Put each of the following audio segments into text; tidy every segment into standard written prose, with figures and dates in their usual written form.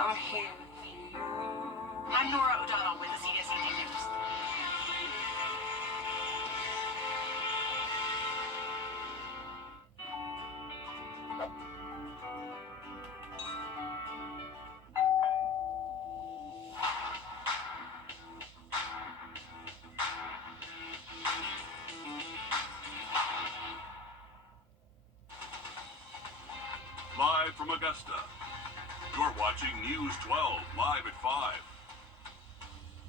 I'm here for you. I'm Nora O'Donnell with the CSED News. Live from Augusta, you're watching News 12 live at 5.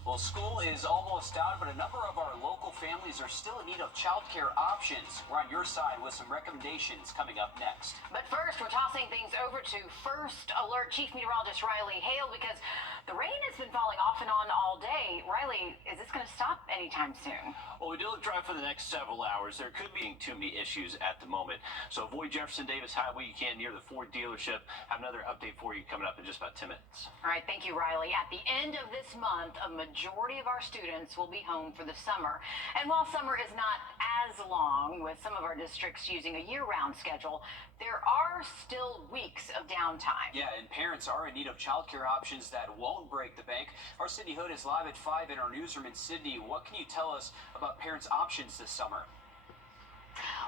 Well, school is almost out, but a number of our local families are still in need of childcare options. We're on your side with some recommendations coming up next. But first, we're tossing things over to First Alert Chief Meteorologist Riley Hale because the rain has been falling off and on all day. Riley, is this going to stop anytime soon? Well, we do look dry for the next several hours. There could be too many issues at the moment. So avoid Jefferson Davis Highway. You can near the Ford dealership. Have another update for you coming up in just about 10 minutes. All right, thank you, Riley. At the end of this month, a majority of our students will be home for the summer. And while summer is not as long, with some of our districts using a year-round schedule, there are still weeks of downtime. Yeah, and parents are in need of childcare options that won't break the bank. Our Sydney Hood is live at 5 in our newsroom in Sydney. What can you tell us about parents' options this summer?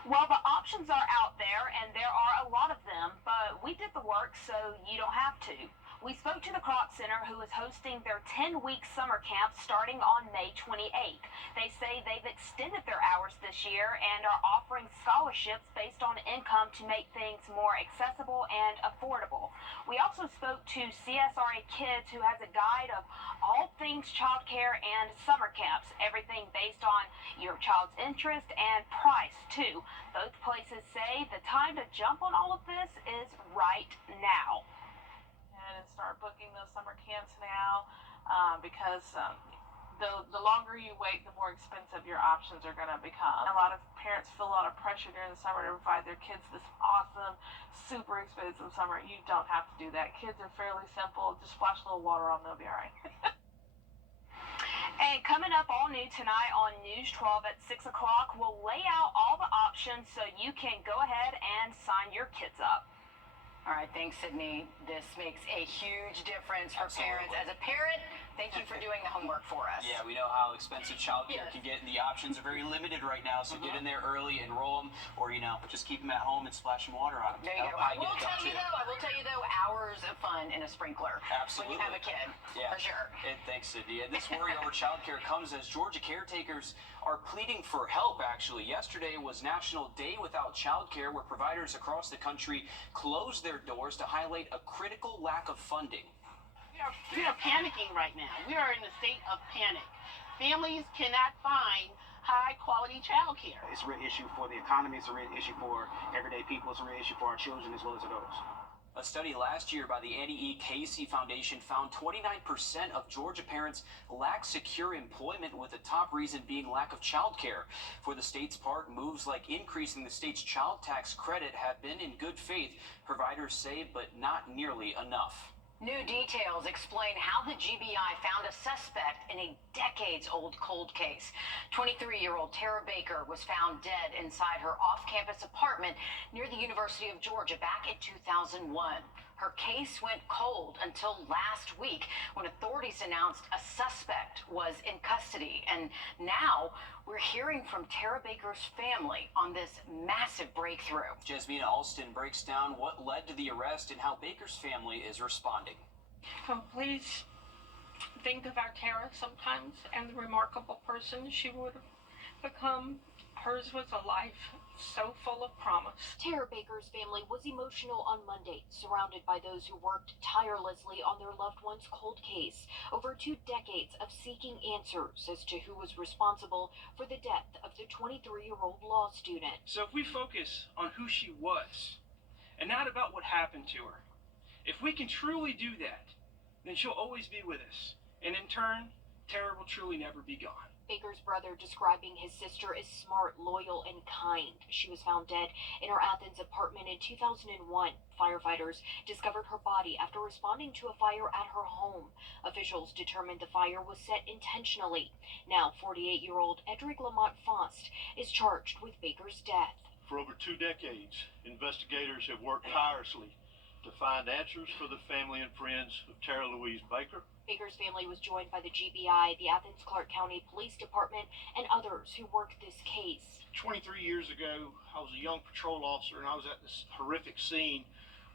Well, the options are out there, and there are a lot of them, but we did the work so you don't have to. We spoke to the Kroc Center, who is hosting their 10-week summer camp starting on May 28th. They say they've extended their hours this year and are offering scholarships based on income to make things more accessible and affordable. We also spoke to CSRA Kids, who has a guide of all things childcare and summer camps, everything based on your child's interest and price, too. Both places say the time to jump on all of this is right now. And start booking those summer camps now because the longer you wait, the more expensive your options are going to become. A lot of parents feel a lot of pressure during the summer to provide their kids this awesome, super expensive summer. You don't have to do that. Kids are fairly simple. Just splash a little water on them, they'll be all right. And coming up all new tonight on News 12 at 6 o'clock, we'll lay out all the options so you can go ahead and sign your kids up. All right, thanks, Sydney. This makes a huge difference for parents. As a parent, thank you for doing the homework for us. Yeah, we know how expensive childcare can get, and the options are very limited right now, so get in there early, enroll them, or, just keep them at home and splash some water on them. There you go. I will tell you, though, hours of fun in a sprinkler. Absolutely. When you have a kid, for sure. And thanks, Sydney. And this worry over childcare comes as Georgia caretakers are pleading for help, actually. Yesterday was National Day Without Childcare, where providers across the country closed their doors to highlight a critical lack of funding. We are panicking right now. We are in a state of panic. Families cannot find high-quality child care. It's a real issue for the economy. It's a real issue for everyday people. It's a real issue for our children as well as adults. A study last year by the Annie E. Casey Foundation found 29% of Georgia parents lack secure employment, with the top reason being lack of child care. For the state's part, moves like increasing the state's child tax credit have been in good faith, providers say, but not nearly enough. New details explain how the GBI found a suspect in a decades-old cold case. 23-year-old Tara Baker was found dead inside her off-campus apartment near the University of Georgia back in 2001. Her case went cold until last week when authorities announced a suspect was in custody. And now we're hearing from Tara Baker's family on this massive breakthrough. Jasmina Alston breaks down what led to the arrest and how Baker's family is responding. Please think of our Tara sometimes and the remarkable person she would have become. Hers was a life so full of promise. Tara Baker's family was emotional on Monday, surrounded by those who worked tirelessly on their loved one's cold case. Over 2 decades of seeking answers as to who was responsible for the death of the 23-year-old law student. So if we focus on who she was and not about what happened to her, if we can truly do that, then she'll always be with us. And in turn, Tara will truly never be gone. Baker's brother describing his sister as smart, loyal, and kind. She was found dead in her Athens apartment in 2001. Firefighters discovered her body after responding to a fire at her home. Officials determined the fire was set intentionally. Now, 48-year-old Edric Lamont Faust is charged with Baker's death. For over 2 decades, investigators have worked tirelessly to find answers for the family and friends of Tara Louise Baker. Baker's family was joined by the GBI, the Athens-Clarke County Police Department, and others who worked this case. 23 years ago, I was a young patrol officer, and I was at this horrific scene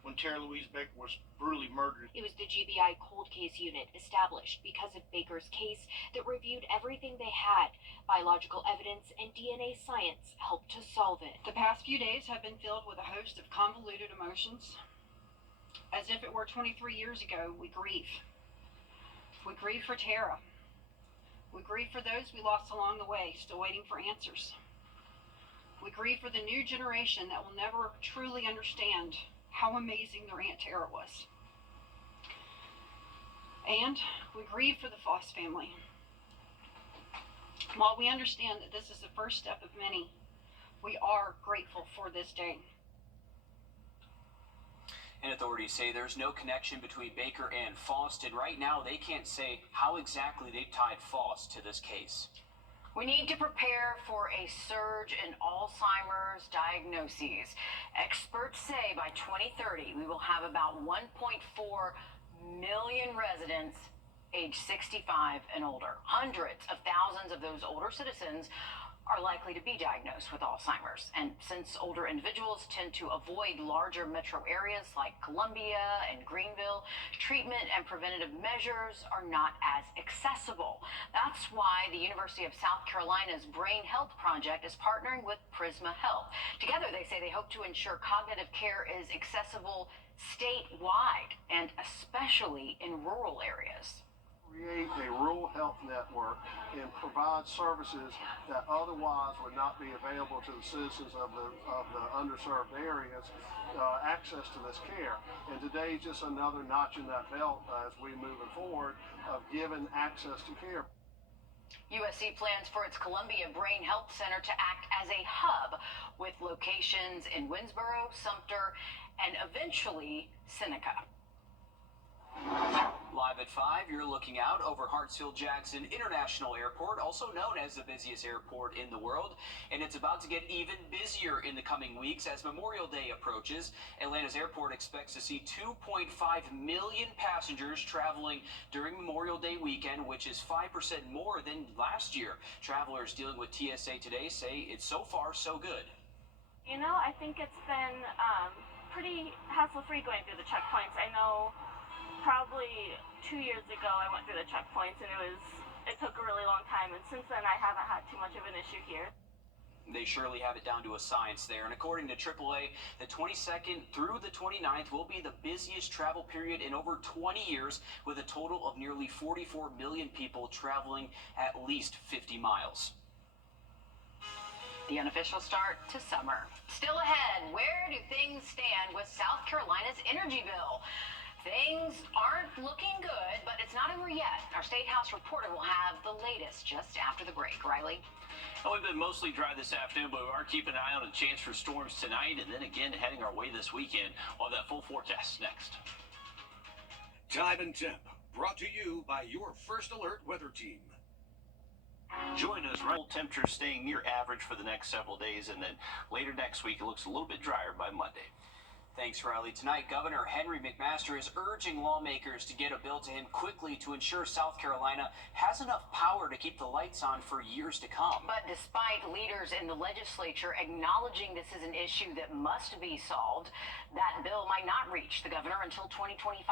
when Tara Louise Baker was brutally murdered. It was the GBI cold case unit established because of Baker's case that reviewed everything they had. Biological evidence and DNA science helped to solve it. The past few days have been filled with a host of convoluted emotions. As if it were 23 years ago, we grieve. We grieve for Tara. We grieve for those we lost along the way, still waiting for answers. We grieve for the new generation that will never truly understand how amazing their Aunt Tara was. And we grieve for the Foss family. While we understand that this is the first step of many, we are grateful for this day. And authorities say there's no connection between Baker and Foss, and right now they can't say how exactly they tied Foss to this case. We need to prepare for a surge in Alzheimer's diagnoses. Experts say by 2030, we will have about 1.4 million residents age 65 and older. Hundreds of thousands of those older citizens are likely to be diagnosed with Alzheimer's. And since older individuals tend to avoid larger metro areas like Columbia and Greenville, treatment and preventative measures are not as accessible. That's why the University of South Carolina's Brain Health Project is partnering with Prisma Health. Together, they say they hope to ensure cognitive care is accessible statewide and especially in rural areas. Create a rural health network and provide services that otherwise would not be available to the citizens of the underserved areas, access to this care. And today is just another notch in that belt as we moving forward of giving access to care. USC plans for its Columbia Brain Health Center to act as a hub with locations in Winsboro, Sumter, and eventually Seneca. Live at 5, you're looking out over Hartsfield-Jackson International Airport, also known as the busiest airport in the world, and it's about to get even busier in the coming weeks as Memorial Day approaches. Atlanta's airport expects to see 2.5 million passengers traveling during Memorial Day weekend, which is 5% more than last year. Travelers dealing with TSA today say it's so far so good. You know, I think it's been pretty hassle-free going through the checkpoints. I know probably 2 years ago I went through the checkpoints and it took a really long time, and since then I haven't had too much of an issue here. They surely have it down to a science there, and according to AAA, the 22nd through the 29th will be the busiest travel period in over 20 years, with a total of nearly 44 million people traveling at least 50 miles. The unofficial start to summer. Still ahead, where do things stand with South Carolina's energy bill? Things aren't looking good, but it's not over yet. Our State House reporter will have the latest just after the break. Riley? Well, we've been mostly dry this afternoon, but we are keeping an eye on a chance for storms tonight, and then again heading our way this weekend. We'll have that full forecast next. Time and Temp, brought to you by your First Alert weather team. Join us. Temperatures staying near average for the next several days, and then later next week it looks a little bit drier by Monday. Thanks, Riley. Tonight, Governor Henry McMaster is urging lawmakers to get a bill to him quickly to ensure South Carolina has enough power to keep the lights on for years to come. But despite leaders in the legislature acknowledging this is an issue that must be solved, that bill might not reach the governor until 2025.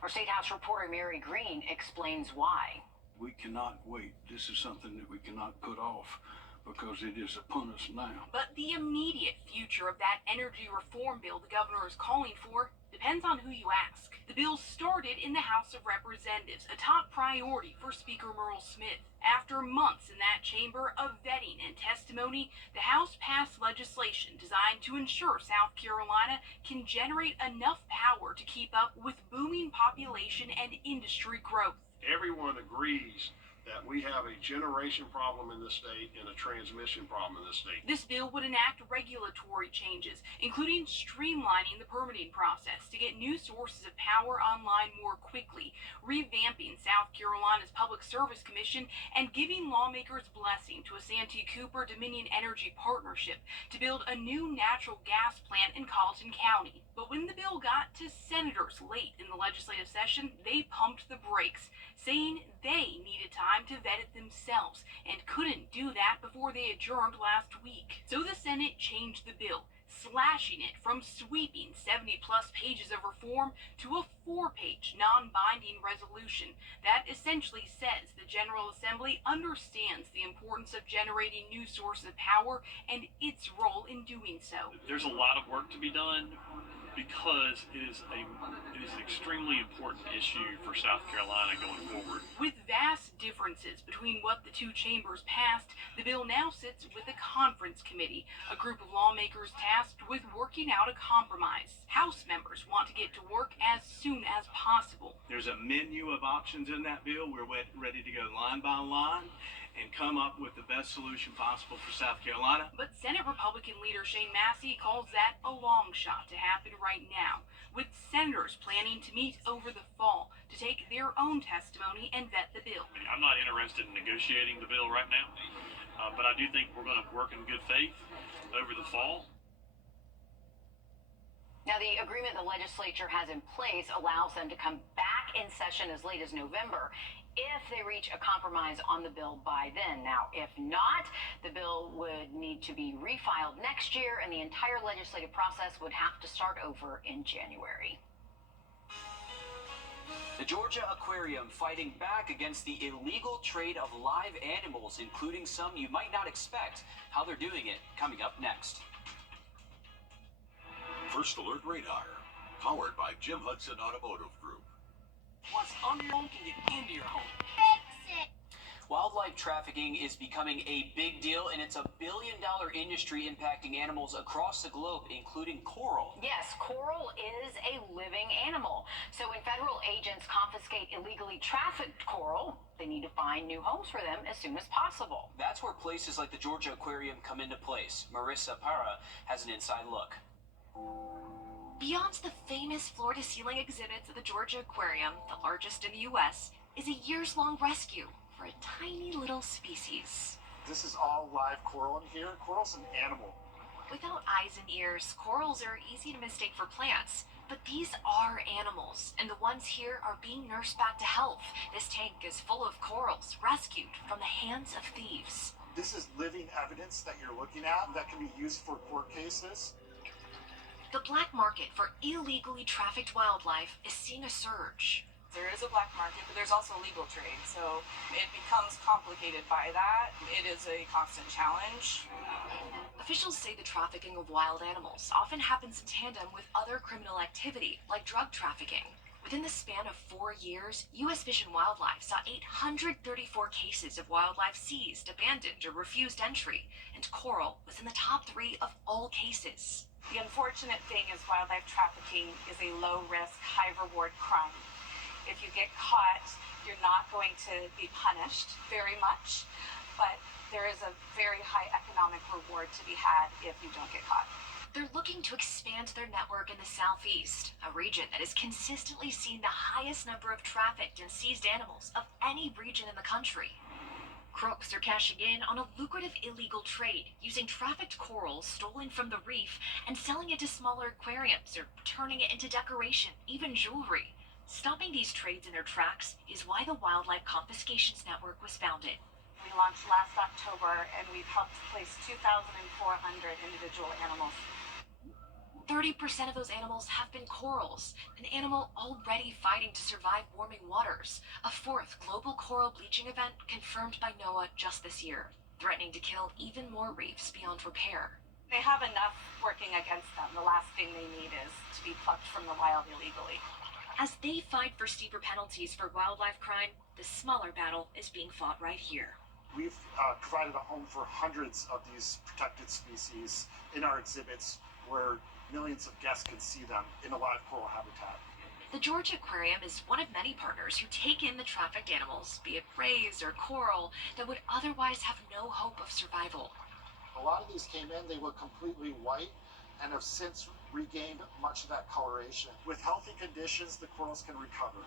Our State House reporter Mary Green explains why. We cannot wait. This is something that we cannot put off, because it is upon us now. But the immediate future of that energy reform bill the governor is calling for depends on who you ask. The bill started in the House of Representatives, a top priority for Speaker Merle Smith. After months in that chamber of vetting and testimony, the House passed legislation designed to ensure South Carolina can generate enough power to keep up with booming population and industry growth. Everyone agrees that we have a generation problem in the state and a transmission problem in the state. This bill would enact regulatory changes, including streamlining the permitting process to get new sources of power online more quickly. quickly, revamping South Carolina's Public Service Commission and giving lawmakers blessing to a Santee Cooper Dominion Energy partnership to build a new natural gas plant in Colleton County. But when the bill got to senators late in the legislative session, they pumped the brakes, saying they needed time to vet it themselves and couldn't do that before they adjourned last week. So the Senate changed the bill, slashing it from sweeping 70-plus pages of reform to a 4-page non-binding resolution that essentially says the General Assembly understands the importance of generating new sources of power and its role in doing so. There's a lot of work to be done because it is an extremely important issue for South Carolina going forward. With vast differences between what the two chambers passed, the bill now sits with a conference committee, a group of lawmakers tasked with working out a compromise. House members want to get to work as soon as possible. There's a menu of options in that bill. We're ready to go line by line and come up with the best solution possible for South Carolina. But Senate Republican leader Shane Massey calls that a long shot to happen right now, with senators planning to meet over the fall to take their own testimony and vet the bill. I'm not interested in negotiating the bill right now, but I do think we're going to work in good faith over the fall. Now, the agreement the legislature has in place allows them to come back in session as late as November if they reach a compromise on the bill by then. Now, if not, the bill would need to be refiled next year, and the entire legislative process would have to start over in January. The Georgia Aquarium fighting back against the illegal trade of live animals, including some you might not expect. How they're doing it, coming up next. First Alert Radar, powered by Jim Hudson Automotive Group. What's on your home can get into your home. Wildlife trafficking is becoming a big deal, and it's a billion-dollar industry impacting animals across the globe, including coral. Yes, coral is a living animal. So when federal agents confiscate illegally trafficked coral, they need to find new homes for them as soon as possible. That's where places like the Georgia Aquarium come into place. Marissa Parra has an inside look. Beyond the famous floor-to-ceiling exhibits at the Georgia Aquarium, the largest in the U.S., is a years-long rescue for a tiny little species. This is all live coral in here. Coral's an animal. Without eyes and ears, corals are easy to mistake for plants, but these are animals, and the ones here are being nursed back to health. This tank is full of corals rescued from the hands of thieves. This is living evidence that you're looking at that can be used for court cases. The black market for illegally trafficked wildlife is seeing a surge. There is a black market, but there's also legal trade, so it becomes complicated by that. It is a constant challenge. Officials say the trafficking of wild animals often happens in tandem with other criminal activity, like drug trafficking. Within the span of 4 years, U.S. Fish and Wildlife saw 834 cases of wildlife seized, abandoned, or refused entry, and coral was in the top 3 of all cases. The unfortunate thing is wildlife trafficking is a low-risk, high-reward crime. If you get caught, you're not going to be punished very much, but there is a very high economic reward to be had if you don't get caught. They're looking to expand their network in the Southeast, a region that has consistently seen the highest number of trafficked and seized animals of any region in the country. Crooks are cashing in on a lucrative illegal trade, using trafficked coral stolen from the reef and selling it to smaller aquariums or turning it into decoration, even jewelry. Stopping these trades in their tracks is why the Wildlife Confiscations Network was founded. We launched last October, and we've helped place 2,400 individual animals. 30% of those animals have been corals, an animal already fighting to survive warming waters. A 4th global coral bleaching event confirmed by NOAA just this year, threatening to kill even more reefs beyond repair. They have enough working against them. The last thing they need is to be plucked from the wild illegally. As they fight for steeper penalties for wildlife crime, the smaller battle is being fought right here. We've provided a home for hundreds of these protected species in our exhibits where millions of guests can see them in a live coral habitat. The Georgia Aquarium is one of many partners who take in the trafficked animals, be it rays or coral, that would otherwise have no hope of survival. A lot of these came in, they look completely white and have since regained much of that coloration. With healthy conditions, the corals can recover.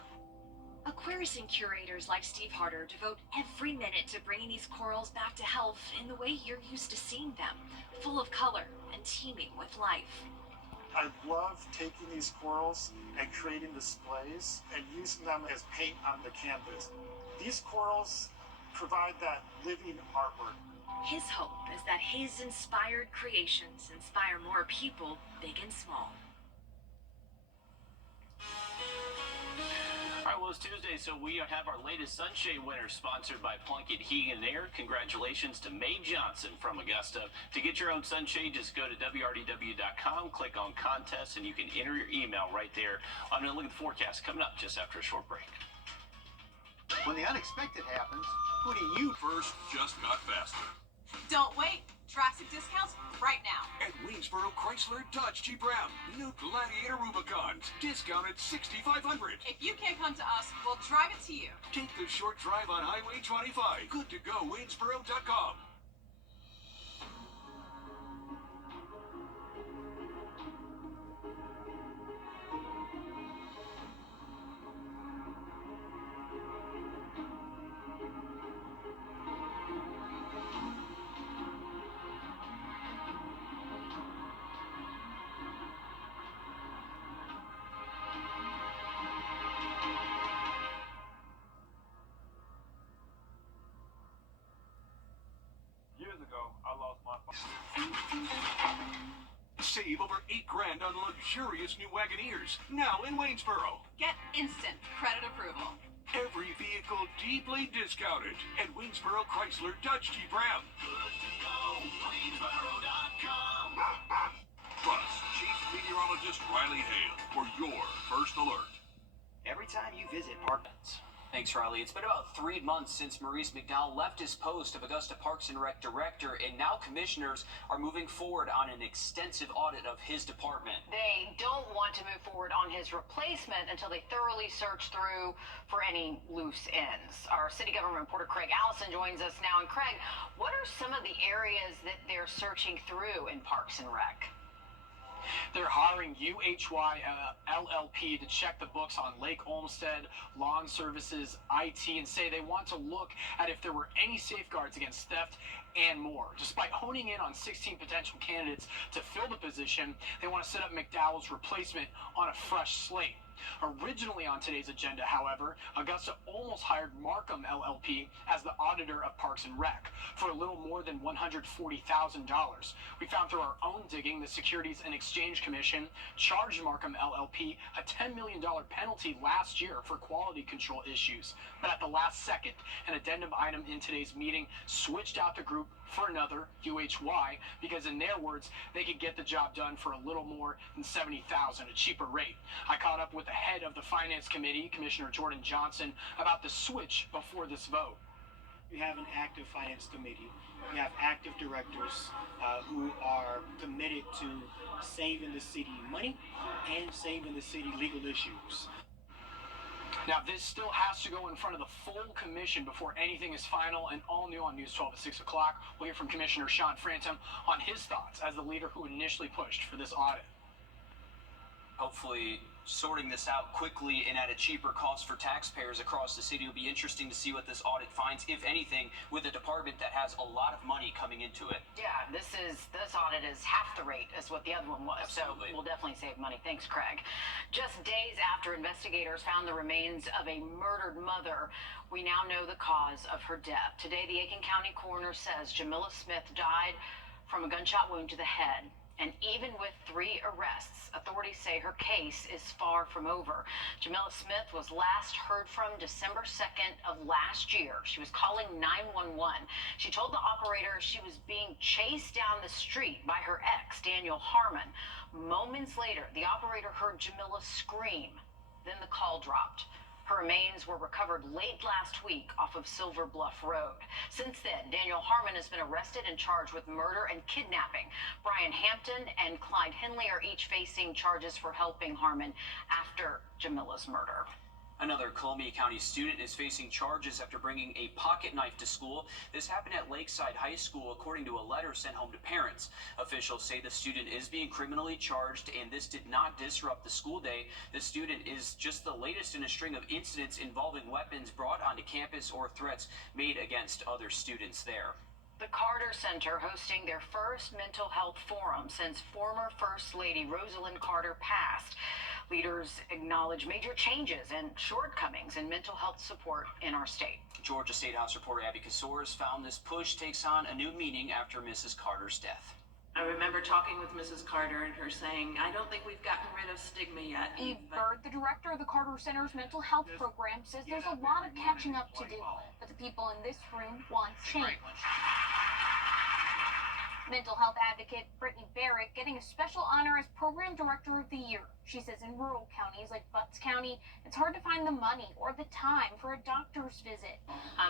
Aquarius curators like Steve Harder devote every minute to bringing these corals back to health in the way you're used to seeing them, full of color and teeming with life. I love taking these corals and creating displays and using them as paint on the canvas. These corals provide that living artwork. His hope is that his inspired creations inspire more people, big and small. All right, well, it's Tuesday, so we have our latest Sunshade winner sponsored by Plunkett Heating and Air. Congratulations to Mae Johnson from Augusta. To get your own sunshade, just go to WRDW.com, click on contests, and you can enter your email right there. I'm going to look at the forecast coming up just after a short break. When the unexpected happens, who do you first just got faster? Don't wait. Drastic discounts right now. At Waynesboro Chrysler Dodge Jeep Ram, new Gladiator Rubicons, discounted $6,500. If you can't come to us, we'll drive it to you. Take the short drive on Highway 25. Good to go, Waynesboro.com. Save over $8,000 on luxurious new Wagoneers, now in Waynesboro. Get instant credit approval. Every vehicle deeply discounted at Waynesboro Chrysler Dodge Jeep Ram. Plus, Chief Meteorologist Riley Hale for your first alert. Every time you visit Parklands. Thanks, Riley. It's been about 3 months since Maurice McDowell left his post of Augusta Parks and Rec director, and now commissioners are moving forward on an extensive audit of his department. They don't want to move forward on his replacement until they thoroughly search through for any loose ends. Our city government reporter Craig Allison joins us now. And Craig, what are some of the areas that they're searching through in Parks and Rec? They're hiring UHY LLP to check the books on Lake Olmsted, lawn services, IT, and say they want to look at if there were any safeguards against theft and more. Despite honing in on 16 potential candidates to fill the position, they want to set up McDowell's replacement on a fresh slate. Originally on today's agenda, however, Augusta almost hired Markham LLP as the auditor of Parks and Rec for a little more than $140,000. We found through our own digging the Securities and Exchange Commission charged Markham LLP a $10 million penalty last year for quality control issues. But at the last second, an addendum item in today's meeting switched out the group for another, UHY, because in their words, they could get the job done for a little more than $70,000, a cheaper rate. I caught up with the head of the Finance Committee, Commissioner Jordan Johnson, about the switch before this vote. We have an active Finance Committee. We have active directors who are committed to saving the city money and saving the city legal issues. Now, this still has to go in front of the full commission before anything is final, and all new on News 12 at 6 o'clock. We'll hear from Commissioner Sean Frantem on his thoughts as the leader who initially pushed for this audit. Hopefully sorting this out quickly and at a cheaper cost for taxpayers across the city. Will be interesting to see what this audit finds, if anything, with a department that has a lot of money coming into it. Yeah, this audit is half the rate as what the other one was. Absolutely. So we'll definitely save money. Thanks, Craig. Just days after investigators found the remains of a murdered mother, we now know the cause of her death. Today, the Aiken County coroner says Jamila Smith died from a gunshot wound to the head. And even with 3 arrests, authorities say her case is far from over. Jamila Smith was last heard from December 2nd of last year. She was calling 911. She told the operator she was being chased down the street by her ex, Daniel Harmon. Moments later, the operator heard Jamila scream. Then the call dropped. Her remains were recovered late last week off of Silver Bluff Road. Since then, Daniel Harmon has been arrested and charged with murder and kidnapping. Brian Hampton and Clyde Henley are each facing charges for helping Harmon after Jamila's murder. Another Columbia County student is facing charges after bringing a pocket knife to school. This happened at Lakeside High School, according to a letter sent home to parents. Officials say the student is being criminally charged, and this did not disrupt the school day. The student is just the latest in a string of incidents involving weapons brought onto campus or threats made against other students there. The Carter Center hosting their first mental health forum since former First Lady Rosalind Carter passed. Leaders acknowledge major changes and shortcomings in mental health support in our state. Georgia State House reporter Abby Casores found this push takes on a new meaning after Mrs. Carter's death. I remember talking with Mrs. Carter and her saying, I don't think we've gotten rid of stigma yet. Eve Bird, the director of the Carter Center's mental health program, says there's a lot of catching up to do, but the people in this room want change. Mental health advocate Brittany Barrett getting a special honor as Program Director of the Year. She says in rural counties like Butts County, it's hard to find the money or the time for a doctor's visit.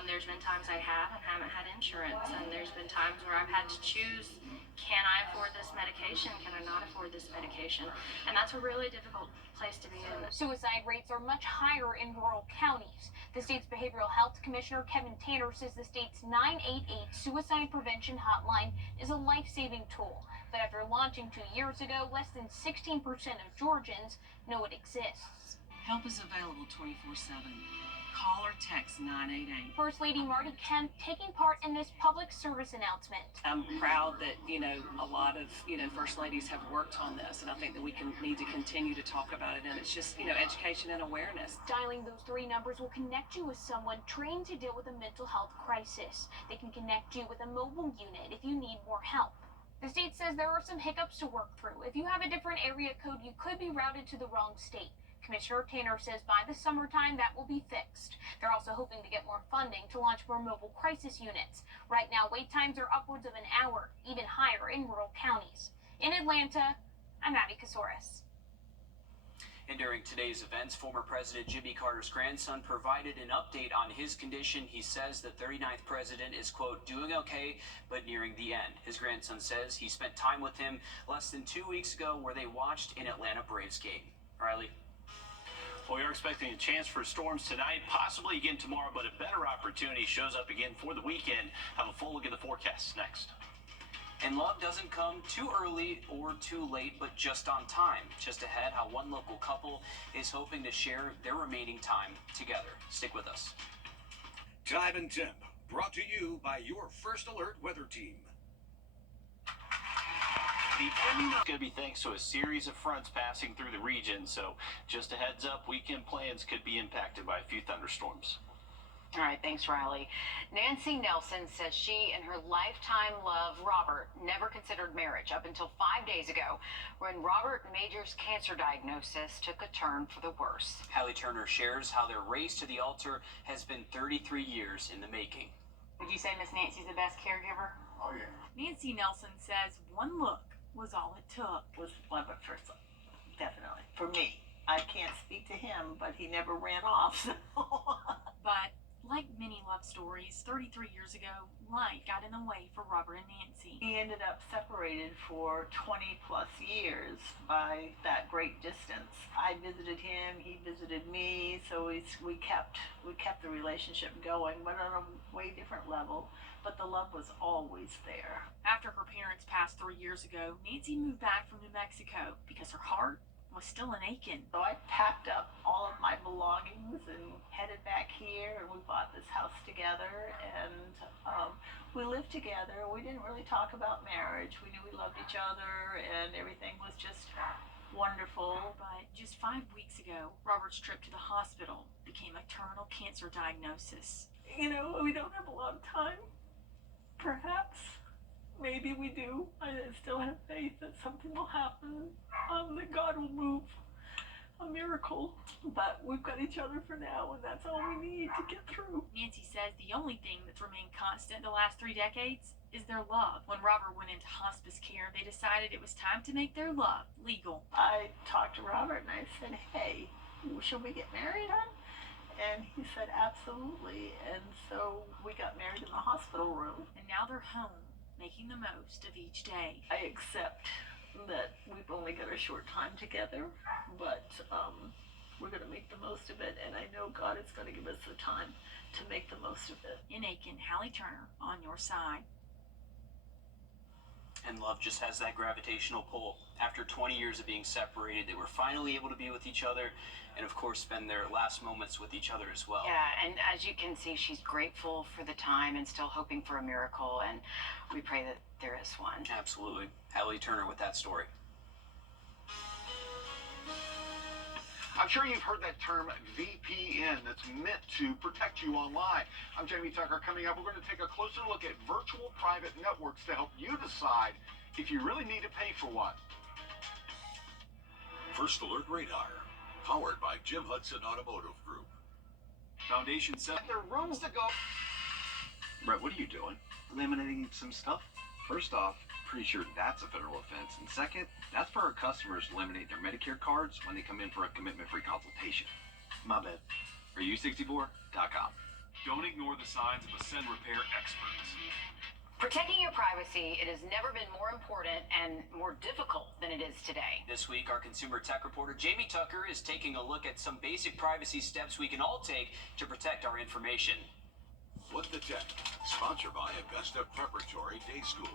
There's been times I have and haven't had insurance, and there's been times where I've had to choose, can I afford this medication? Can I not afford this medication? And that's a really difficult place to be in. Suicide rates are much higher in rural counties. The state's Behavioral Health Commissioner Kevin Tanner says the state's 988 suicide prevention hotline is a life-saving tool. But after launching 2 years ago, less than 16% of Georgians know it exists. Help is available 24/7. Call or text 988. First Lady Marty Kemp taking part in this public service announcement. I'm proud that, a lot of, First Ladies have worked on this, and I think that we need to continue to talk about it, and it's just, education and awareness. Dialing those 3 numbers will connect you with someone trained to deal with a mental health crisis. They can connect you with a mobile unit if you need more help. The state says there are some hiccups to work through. If you have a different area code, you could be routed to the wrong state. Commissioner Tanner says by the summertime that will be fixed. They're also hoping to get more funding to launch more mobile crisis units. Right now, wait times are upwards of an hour, even higher in rural counties. In Atlanta, I'm Abby Casores. And during today's events, former President Jimmy Carter's grandson provided an update on his condition. He says the 39th president is, quote, doing okay, but nearing the end. His grandson says he spent time with him less than 2 weeks ago where they watched an Atlanta Braves game. Riley? Well, we are expecting a chance for storms tonight, possibly again tomorrow, but a better opportunity shows up again for the weekend. Have a full look at the forecast next. And love doesn't come too early or too late, but just on time. Just ahead, how one local couple is hoping to share their remaining time together. Stick with us. Time and Temp, brought to you by your First Alert weather team. The ending is going to be thanks to a series of fronts passing through the region, so just a heads up, weekend plans could be impacted by a few thunderstorms. All right, thanks, Riley. Nancy Nelson says she and her lifetime love, Robert, never considered marriage up until 5 days ago when Robert Major's cancer diagnosis took a turn for the worse. Hallie Turner shares how their race to the altar has been 33 years in the making. Would you say Miss Nancy's the best caregiver? Oh, yeah. Nancy Nelson says one look was all it took. Was one of the first, definitely. For me. I can't speak to him, but he never ran off, so. But like many love stories, 33 years ago, life got in the way for Robert and Nancy. He ended up separated for 20 plus years by that great distance. I visited him, he visited me, so we kept the relationship going, but on a way different level. But the love was always there. After her parents passed 3 years ago, Nancy moved back from New Mexico because her heart was still in Aiken. So I packed up all of my belongings and headed back here, and we bought this house together, and we lived together. We didn't really talk about marriage. We knew we loved each other, and everything was just wonderful. But just 5 weeks ago, Robert's trip to the hospital became a terminal cancer diagnosis. We don't have a lot of time. Perhaps. Maybe we do. I still have faith that something will happen, that God will move a miracle. But we've got each other for now, and that's all we need to get through. Nancy says the only thing that's remained constant the last 3 decades is their love. When Robert went into hospice care, they decided it was time to make their love legal. I talked to Robert and I said, hey, should we get married, hon? And he said, absolutely. And so we got married in the hospital room. And now they're home, making the most of each day. I accept that we've only got a short time together, but we're going to make the most of it, and I know God is going to give us the time to make the most of it. In Aiken, Hallie Turner on your side. And love just has that gravitational pull. After 20 years of being separated, they were finally able to be with each other and, of course, spend their last moments with each other as well. Yeah, and as you can see, she's grateful for the time and still hoping for a miracle, and we pray that there is one. Absolutely. Hallie Turner with that story. I'm sure you've heard that term VPN that's meant to protect you online. I'm Jamie Tucker. Coming up, we're going to take a closer look at virtual private networks to help you decide if you really need to pay for one. First Alert Radar, powered by Jim Hudson Automotive Group. Foundation said there are rooms to go. Brett, what are you doing? Eliminating some stuff. First off, pretty sure that's a federal offense. And second, that's for our customers to eliminate their Medicare cards when they come in for a commitment-free consultation. My bad. Are you64.com. Don't ignore the signs of Ascend Repair experts. Protecting your privacy, it has never been more important and more difficult than it is today. This week, our consumer tech reporter Jamie Tucker is taking a look at some basic privacy steps we can all take to protect our information. What the Tech, sponsored by Augusta Preparatory Day School.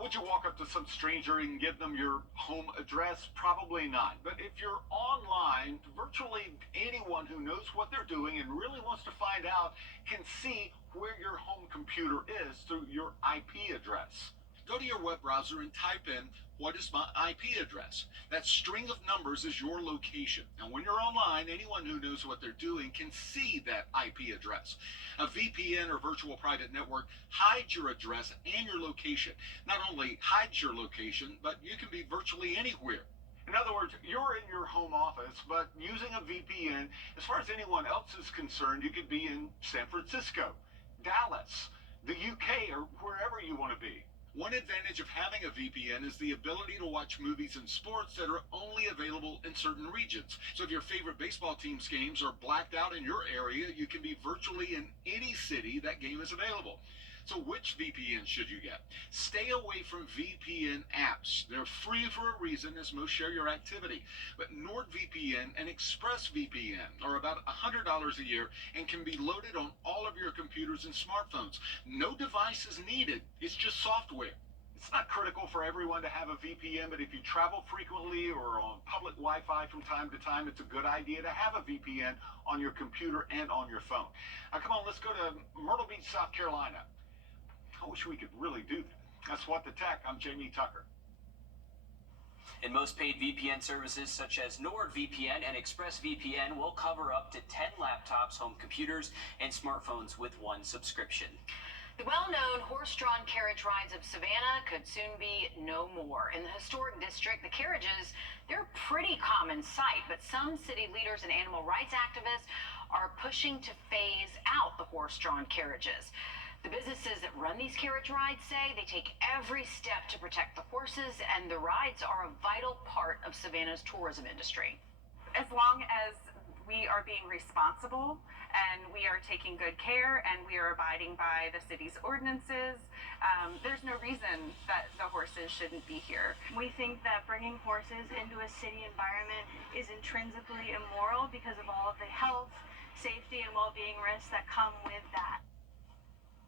Would you walk up to some stranger and give them your home address? Probably not. But if you're online, virtually anyone who knows what they're doing and really wants to find out can see where your home computer is through your IP address. Go to your web browser and type in, what is my IP address? That string of numbers is your location. And when you're online, anyone who knows what they're doing can see that IP address. A VPN or virtual private network hides your address and your location. Not only hides your location, but you can be virtually anywhere. In other words, you're in your home office, but using a VPN, as far as anyone else is concerned, you could be in San Francisco, Dallas, the UK, or wherever you want to be. One advantage of having a VPN is the ability to watch movies and sports that are only available in certain regions. So if your favorite baseball team's games are blacked out in your area, you can be virtually in any city that game is available. So which VPN should you get? Stay away from VPN apps. They're free for a reason, as most share your activity. But NordVPN and ExpressVPN are about $100 a year and can be loaded on all of your computers and smartphones. No device is needed. It's just software. It's not critical for everyone to have a VPN, but if you travel frequently or on public Wi-Fi from time to time, it's a good idea to have a VPN on your computer and on your phone. Now, come on, let's go to Myrtle Beach, South Carolina. I wish we could really do that. That's What the Tech. I'm Jamie Tucker. And most paid VPN services such as NordVPN and ExpressVPN will cover up to 10 laptops, home computers, and smartphones with one subscription. The well-known horse-drawn carriage rides of Savannah could soon be no more. In the historic district, the carriages, they're a pretty common sight, but some city leaders and animal rights activists are pushing to phase out the horse-drawn carriages. The businesses that run these carriage rides say they take every step to protect the horses, and the rides are a vital part of Savannah's tourism industry. As long as we are being responsible and we are taking good care and we are abiding by the city's ordinances, there's no reason that the horses shouldn't be here. We think that bringing horses into a city environment is intrinsically immoral because of all of the health, safety, and well-being risks that come with that.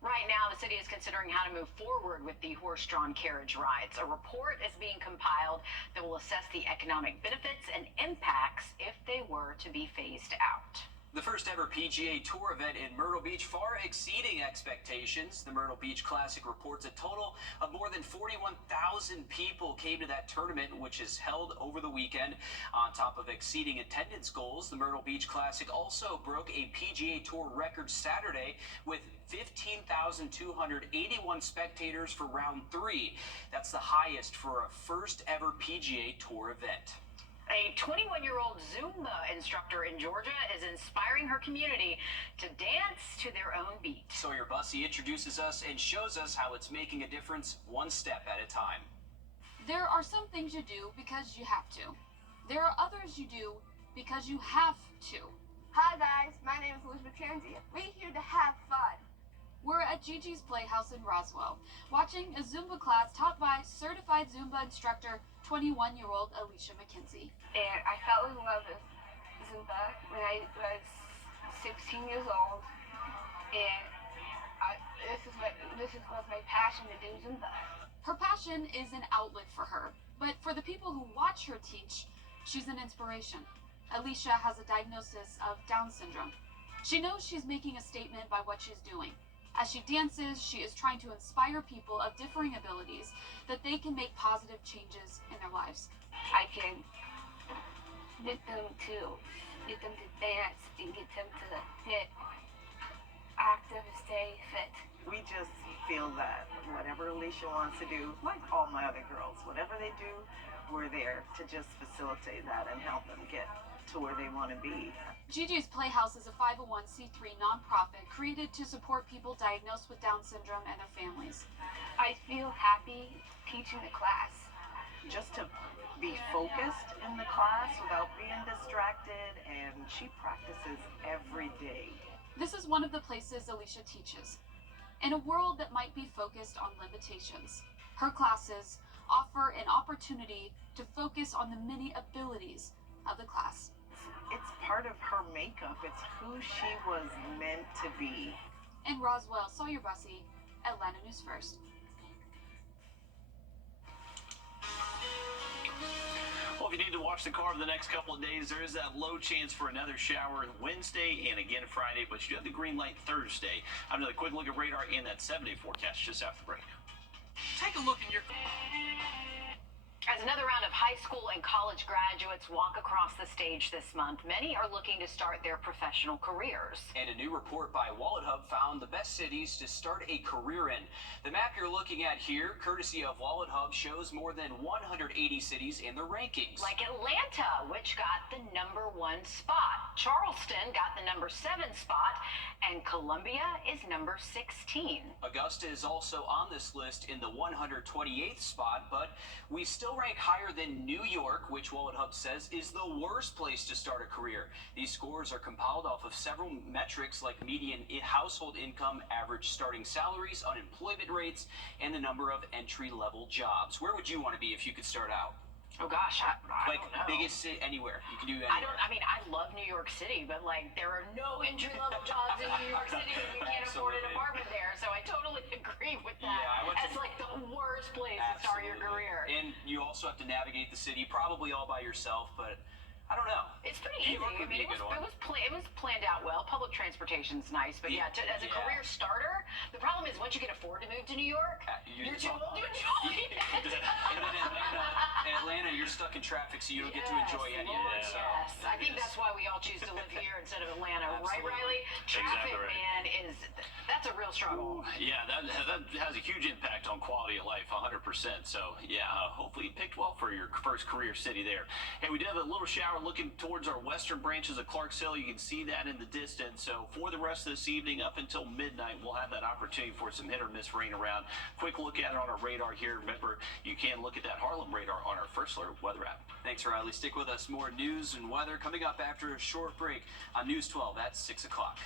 Right now, the city is considering how to move forward with the horse-drawn carriage rides. A report is being compiled that will assess the economic benefits and impacts if they were to be phased out. The first ever PGA Tour event in Myrtle Beach, far exceeding expectations. The Myrtle Beach Classic reports a total of more than 41,000 people came to that tournament, which is held over the weekend. On top of exceeding attendance goals, the Myrtle Beach Classic also broke a PGA Tour record Saturday with 15,281 spectators for round 3. That's the highest for a first ever PGA Tour event. A 21-year-old Zumba instructor in Georgia is inspiring her community to dance to their own beat. Sawyer Bussey introduces us and shows us how it's making a difference one step at a time. There are some things you do because you have to. There are others you do because you have to. Hi guys, my name is Liz McKenzie. We're here to have fun. We're at Gigi's Playhouse in Roswell, watching a Zumba class taught by certified Zumba instructor 21-year-old Alicia McKenzie. And I fell in love with Zumba when I was 16 years old, and this was my passion to do Zumba. Her passion is an outlet for her, but for the people who watch her teach, she's an inspiration. Alicia has a diagnosis of Down syndrome. She knows she's making a statement by what she's doing. As she dances, she is trying to inspire people of differing abilities that they can make positive changes in their lives. I can get them to dance and get them to get active and stay fit. We just feel that whatever Alicia wants to do, like all my other girls, whatever they do, we're there to just facilitate that and help them get to where they want to be. Gigi's Playhouse is a 501c3 nonprofit created to support people diagnosed with Down syndrome and their families. I feel happy teaching the class. Just to be focused in the class without being distracted, and she practices every day. This is one of the places Alicia teaches. In a world that might be focused on limitations, her classes offer an opportunity to focus on the many abilities of the class. It's part of her makeup. It's who she was meant to be. In Roswell, Sawyer Bussey, Atlanta News First. Well, if you need to watch the car for the next couple of days, there is that low chance for another shower Wednesday and again Friday, but you do have the green light Thursday. I'm another quick look at radar and that 7-day forecast just after the break. Take a look in your... As another round of high school and college graduates walk across the stage this month, many are looking to start their professional careers. And a new report by WalletHub found the best cities to start a career in. The map you're looking at here, courtesy of WalletHub, shows more than 180 cities in the rankings. Like Atlanta, which got the #1 spot. Charleston got the #7 spot, and Columbia is number 16. Augusta is also on this list in the 128th spot, but we still rank higher than New York, which WalletHub says is the worst place to start a career. These scores are compiled off of several metrics like median household income, average starting salaries, unemployment rates, and the number of entry-level jobs. Where would you want to be if you could start out? Oh gosh, I Like don't know. biggest city anywhere. You can do anywhere. I love New York City, but like there are no entry-level jobs in New York City and you can't afford an apartment there. So I totally agree with that. Yeah, I went to- That's like the worst place to start your career. And you also have to navigate the city, probably all by yourself, but I don't know. It's pretty New easy. York I would be mean, a good one. it was planned out well. Public transportation's nice, but yeah, as a career starter, the problem is once you can afford to move to New York, you're too old to enjoy it. And then Atlanta, you're stuck in traffic, so you don't get to enjoy any of it. So Yes, I think that's why we all choose to live here instead of Atlanta, right, Riley? Traffic, Exactly right. man, that's a real struggle. Yeah, that has a huge impact on quality of life, 100%. So, yeah, hopefully you picked well for your first career city there. Hey, we did have a little shower looking towards our western branches of Clarks Hill. You can see that in the distance. So, for the rest of this evening, up until midnight, we'll have that opportunity for some hit or miss rain around. Quick look at it on our radar here. Remember, you can look at that Harlem radar on our First Alert weather app. thanks, Riley. Stick with us. More news and weather coming up after a short break on News 12 at 6 o'clock.